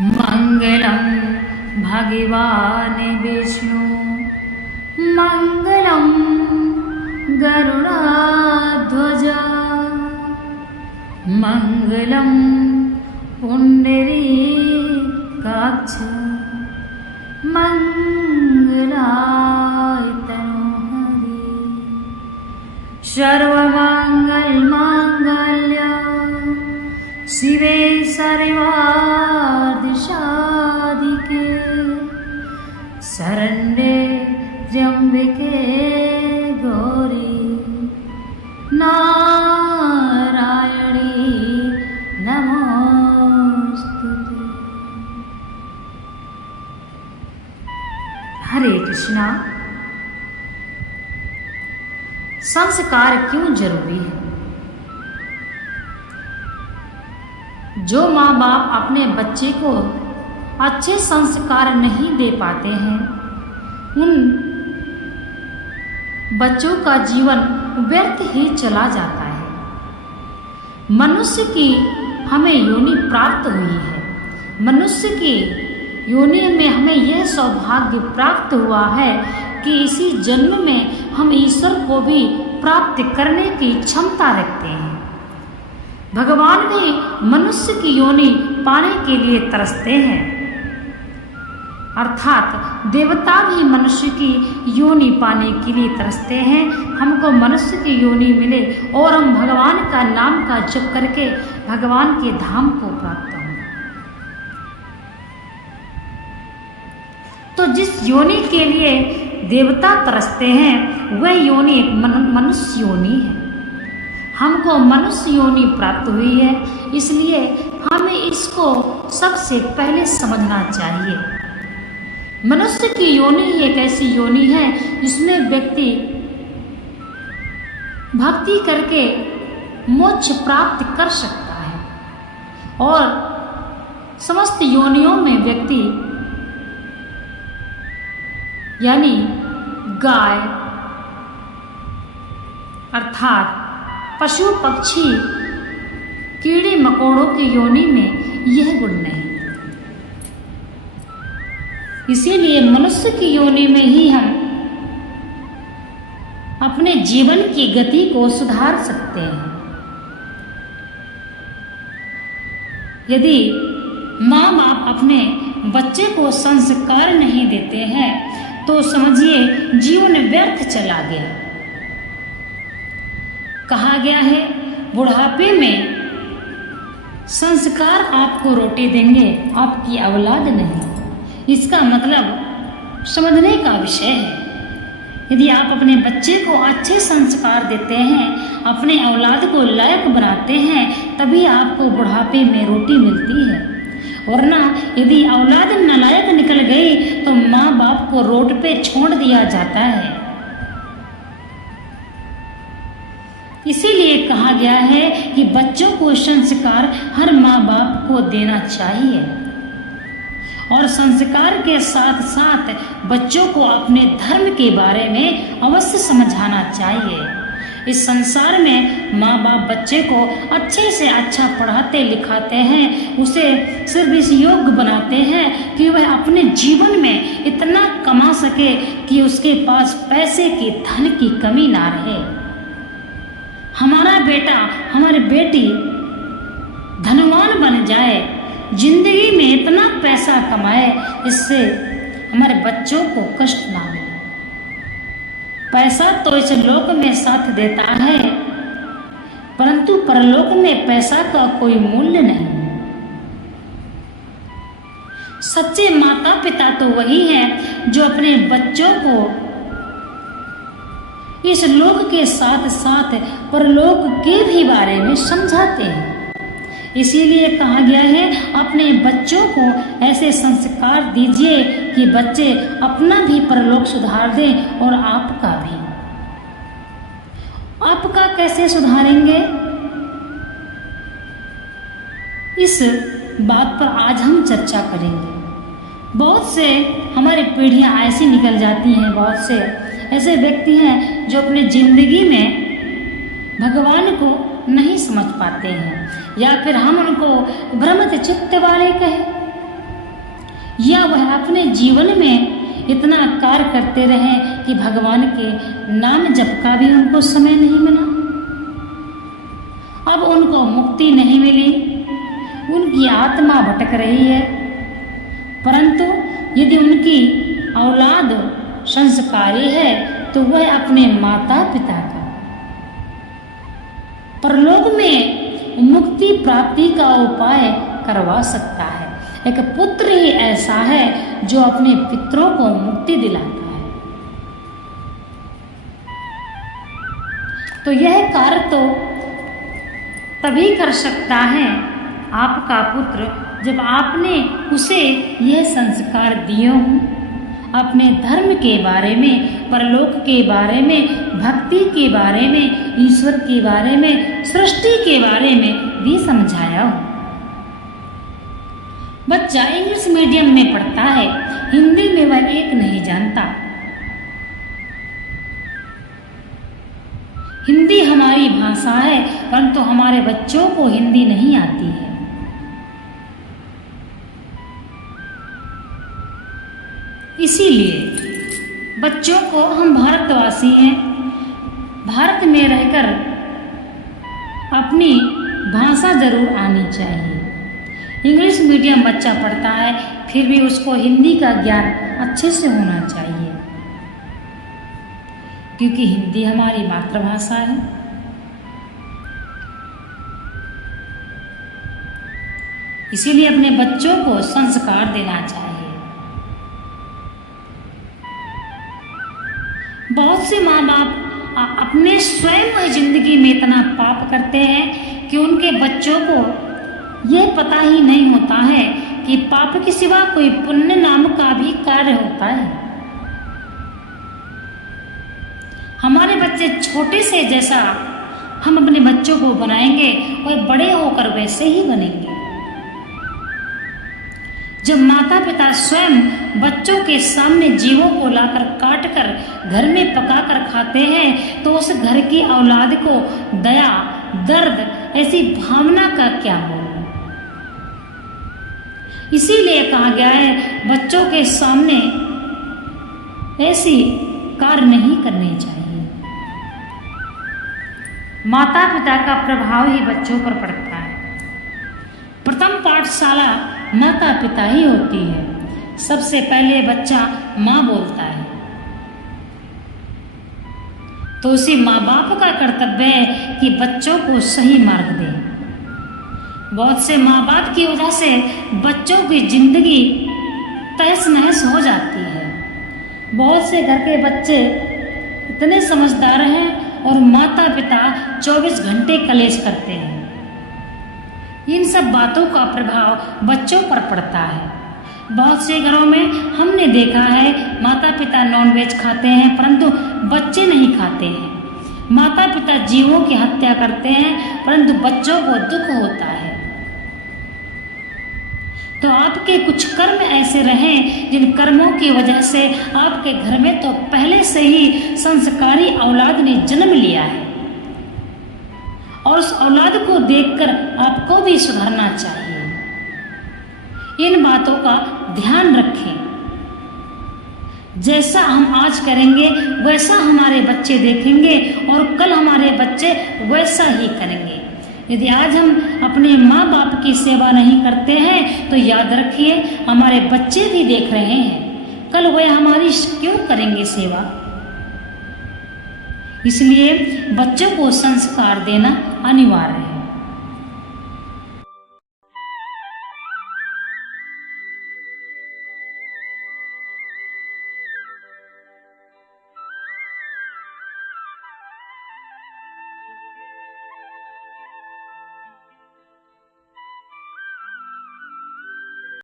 मंगलम भगवान विष्णु मंगलम गरुड़ध्वज मंगलम पुंडरीकाक्ष मंगलाय तनोहरि सर्वमंगल मांगल्य शिवे सर्वार्थ साधिके शरण्ये त्र्यंबके गौरी नारायणी नमोस्तुते। हरे कृष्णा। संस्कार क्यों जरूरी है? जो माँ बाप अपने बच्चे को अच्छे संस्कार नहीं दे पाते हैं, उन बच्चों का जीवन व्यर्थ ही चला जाता है। मनुष्य की हमें योनि प्राप्त हुई है। मनुष्य की योनि में हमें यह सौभाग्य प्राप्त हुआ है कि इसी जन्म में हम ईश्वर को भी प्राप्त करने की क्षमता रखते हैं। भगवान भी मनुष्य की योनि पाने के लिए तरसते हैं, अर्थात देवता भी मनुष्य की योनि पाने के लिए तरसते हैं। हमको मनुष्य की योनि मिले और हम भगवान का नाम का जप करके भगवान के धाम को प्राप्त हों। तो जिस योनि के लिए देवता तरसते हैं वह योनि एक मनुष्य योनि है। हमको मनुष्य योनि प्राप्त हुई है, इसलिए हमें इसको सबसे पहले समझना चाहिए। मनुष्य की योनि एक ऐसी योनि है जिसमें व्यक्ति भक्ति करके मोक्ष प्राप्त कर सकता है और समस्त योनियों में व्यक्ति यानी गाय अर्थात पशु पक्षी कीड़े मकोड़ों की योनि में यह गुण नहीं। इसीलिए मनुष्य की योनि में ही हम अपने जीवन की गति को सुधार सकते हैं। यदि माँ बाप अपने बच्चे को संस्कार नहीं देते हैं तो समझिए जीवन व्यर्थ चला गया। कहा गया है बुढ़ापे में संस्कार आपको रोटी देंगे, आपकी औलाद नहीं। इसका मतलब समझने का विषय है। यदि आप अपने बच्चे को अच्छे संस्कार देते हैं, अपने औलाद को लायक बनाते हैं, तभी आपको बुढ़ापे में रोटी मिलती है। वरना यदि औलाद नालायक निकल गई तो माँ बाप को रोड पे छोड़ दिया जाता है। इसीलिए कहा गया है कि बच्चों को संस्कार हर माँ बाप को देना चाहिए और संस्कार के साथ साथ बच्चों को अपने धर्म के बारे में अवश्य समझाना चाहिए। इस संसार में माँ बाप बच्चे को अच्छे से अच्छा पढ़ाते लिखाते हैं, उसे सिर्फ इस योग्य बनाते हैं कि वह अपने जीवन में इतना कमा सके कि उसके पास पैसे की धन की कमी ना रहे। हमारा बेटा हमारी बेटी धनवान बन जाए, जिंदगी में इतना पैसा कमाए इससे हमारे बच्चों को कष्ट ना हो। पैसा तो इस लोक में साथ देता है, परंतु परलोक में पैसा का कोई मूल्य नहीं। सच्चे माता पिता तो वही हैं जो अपने बच्चों को इस लोक के साथ साथ परलोक के भी बारे में समझाते हैं। इसीलिए कहा गया है अपने बच्चों को ऐसे संस्कार दीजिए कि बच्चे अपना भी परलोक सुधार दें और आपका भी। आपका कैसे सुधारेंगे, इस बात पर आज हम चर्चा करेंगे। बहुत से हमारी पीढ़ियां ऐसी निकल जाती हैं, बहुत से ऐसे व्यक्ति हैं जो अपने जिंदगी में भगवान को नहीं समझ पाते हैं, या फिर हम उनको भ्रमित चित्त वाले कहें। या वह अपने जीवन में इतना कार्य करते रहे कि भगवान के नाम जप का भी उनको समय नहीं मिला। अब उनको मुक्ति नहीं मिली, उनकी आत्मा भटक रही है। परंतु यदि उनकी औलाद संस्कारी है तो वह अपने माता पिता का परलोक में मुक्ति प्राप्ति का उपाय करवा सकता है। एक पुत्र ही ऐसा है जो अपने पितरों को मुक्ति दिलाता है। तो यह कार्य तो तभी कर सकता है आपका पुत्र जब आपने उसे यह संस्कार दिए हों, अपने धर्म के बारे में, परलोक के बारे में, भक्ति के बारे में, ईश्वर के बारे में, सृष्टि के बारे में भी समझाया हो। बच्चा इंग्लिश मीडियम में पढ़ता है, हिंदी में वह एक नहीं जानता। हिंदी हमारी भाषा है, परंतु हमारे बच्चों को हिंदी नहीं आती है। इसीलिए बच्चों को, हम भारतवासी हैं, भारत में रहकर अपनी भाषा जरूर आनी चाहिए। इंग्लिश मीडियम बच्चा पढ़ता है, फिर भी उसको हिंदी का ज्ञान अच्छे से होना चाहिए, क्योंकि हिंदी हमारी मातृभाषा है। इसीलिए अपने बच्चों को संस्कार देना चाहिए। बहुत से माँ बाप अपने स्वयं जिंदगी में इतना पाप करते हैं कि उनके बच्चों को यह पता ही नहीं होता है कि पाप के सिवा कोई पुण्य नाम का भी कार्य होता है। हमारे बच्चे छोटे से जैसा हम अपने बच्चों को बनाएंगे, वह बड़े होकर वैसे ही बनेंगे। जब माता पिता स्वयं बच्चों के सामने जीवों को लाकर काट कर घर में पकाकर खाते हैं, तो उस घर की औलाद को दया, दर्द, ऐसी भावना का क्या हो। इसीलिए कहा गया है बच्चों के सामने ऐसी कार्य नहीं करने चाहिए। माता पिता का प्रभाव ही बच्चों पर पड़ता है। प्रथम पाठशाला माता पिता ही होती है। सबसे पहले बच्चा माँ बोलता है, तो उसी माँ बाप का कर्तव्य है कि बच्चों को सही मार्ग दे। बहुत से माँ बाप की वजह से बच्चों की जिंदगी तहस नहस हो जाती है। बहुत से घर के बच्चे इतने समझदार हैं और माता पिता 24 घंटे कलेश करते हैं। इन सब बातों का प्रभाव बच्चों पर पड़ता है। बहुत से घरों में हमने देखा है माता पिता नॉनवेज खाते हैं, परंतु बच्चे नहीं खाते हैं। माता पिता जीवों की हत्या करते हैं, परंतु बच्चों को दुख होता है। तो आपके कुछ कर्म ऐसे रहें जिन कर्मों की वजह से आपके घर में तो पहले से ही संस्कारी औलाद ने जन्म लिया है, और उस औलाद को देखकर आपको भी सुधरना चाहिए। इन बातों का ध्यान रखें। जैसा हम आज करेंगे वैसा हमारे बच्चे देखेंगे, और कल हमारे बच्चे वैसा ही करेंगे। यदि आज हम अपने माँ बाप की सेवा नहीं करते हैं तो याद रखिए हमारे बच्चे भी देख रहे हैं, कल वह हमारी क्यों करेंगे सेवा। इसलिए बच्चों को संस्कार देना अनिवार्य है।